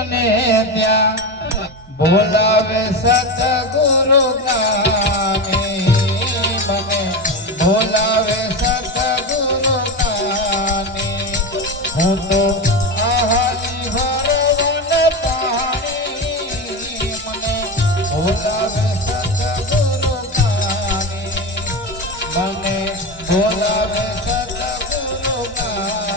મને ત્યાં બોલાવે સતગુરુ જ્ઞાની મને બોલાવે સતગુરુ જ્ઞાની હું તો આહાલી ભરવન પાણી મને બોલાવે સતગુરુ જ્ઞાની મને બોલાવે સતગુરુ જ્ઞાની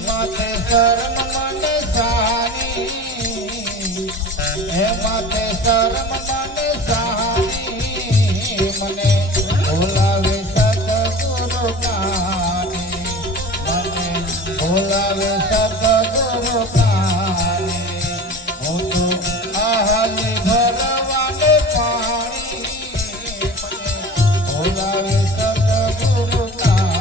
माते शर्म मन सानी हे माते शर्म मन सानी मने बोलावे सतगुरु ज्ञानी मने बोलावे सतगुरु ज्ञानी હું તો આહાલી ભરવાને પાણી મને બોલાવે સતગુરુ જ્ઞાની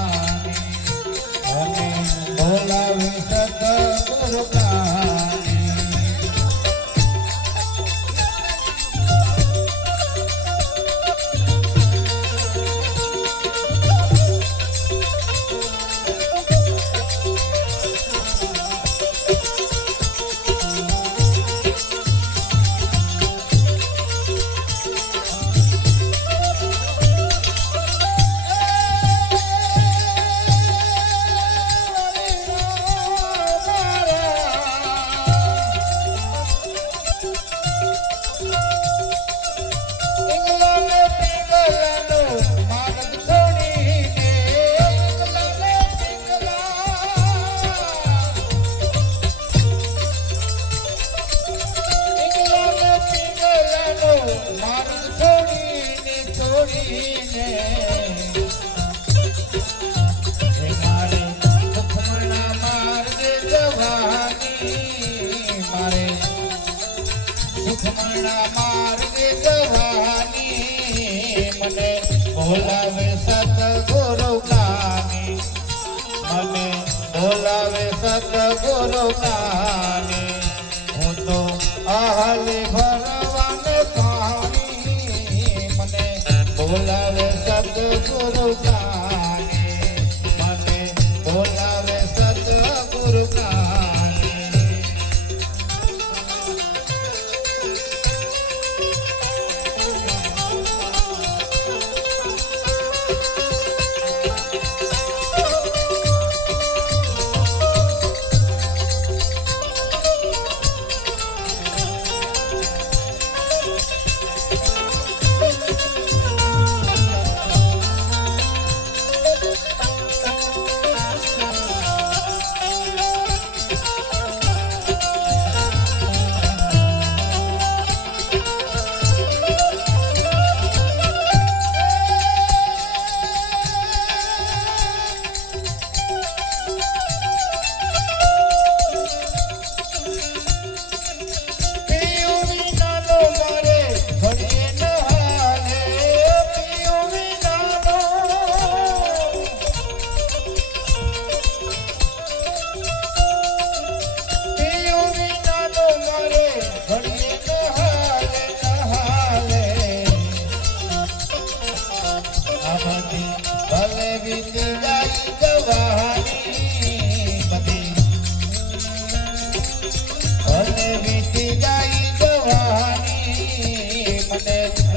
મને બોલાવે સતગુરુ જ્ઞાની બોલાવે સતગુરુ જ્ઞાની મને બોલાવે સતગુરુ જ્ઞાની હું તો આહાલી ભરવાને પાણી મને બોલાવે સતગુરુ જ્ઞાની મને બોલાવે સતગુરુ જ્ઞાની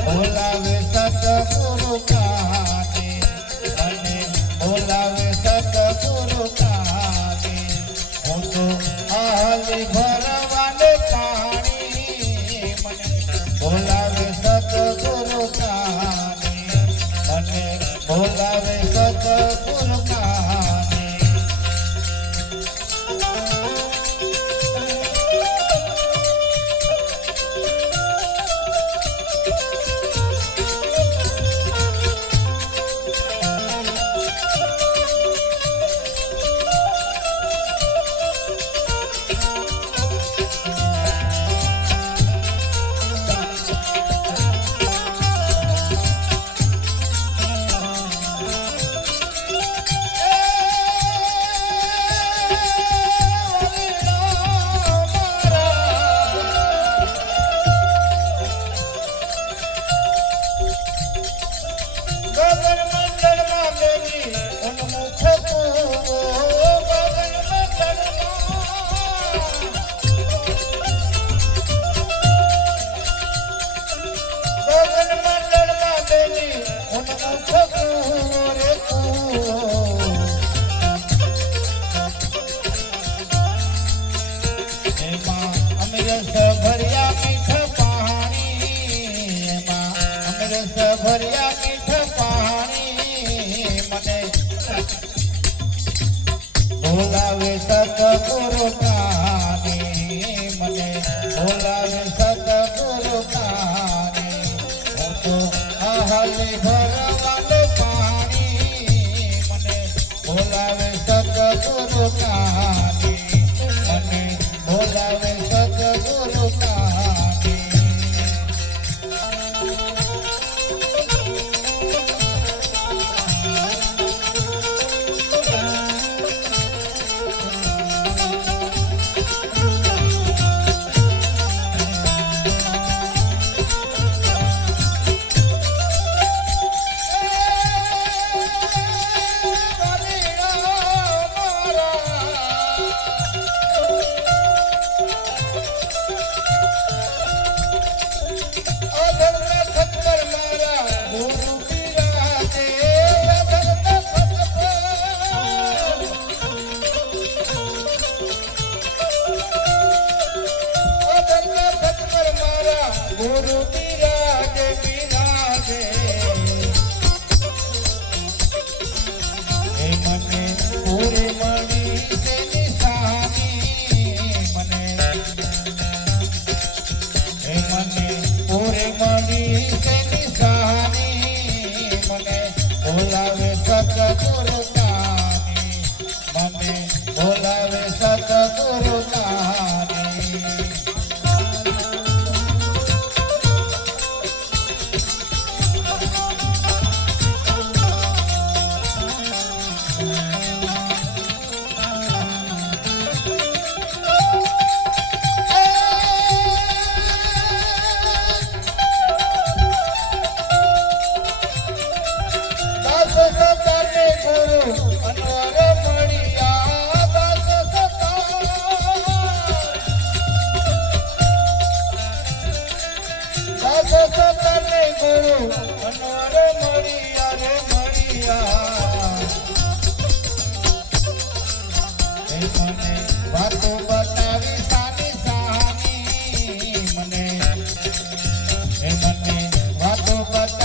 બોલાવે સતગુરુ જ્ઞાની મને બોલાવે સતગુરુ જ્ઞાની હું તો આહાલી ભરવાને પાણી મને બોલાવે સતગુરુ જ્ઞાની ગગન મંડળમાં બેની ઉન્મુખ તું ગગન મંડળમાં બેની ઉન્મુખ તું રે તું એમાં અમરસ ભર્યા મીઠ પાણી એમાં અમરસ ભર્યા મીઠ પાણી મને બોલાવે સતગુરુ કાની મને બોલાવે સતગુરુ કાની હું તો આહલી ભરવાનું પાણી મને બોલાવે સતગુરુ કાની મને બોલાવે સતગુરુ કાની ગુરુ બિરાજે બિરાજે એ મને પૂરે મળી છે નિશાની મને એ મને પૂરે મળી છે નિશાની મને બોલાવે સતગુરુ કાની મને બોલાવે સતગુરુ કાની વાતો બતાવી સાની સાની મને વાતો બતાવી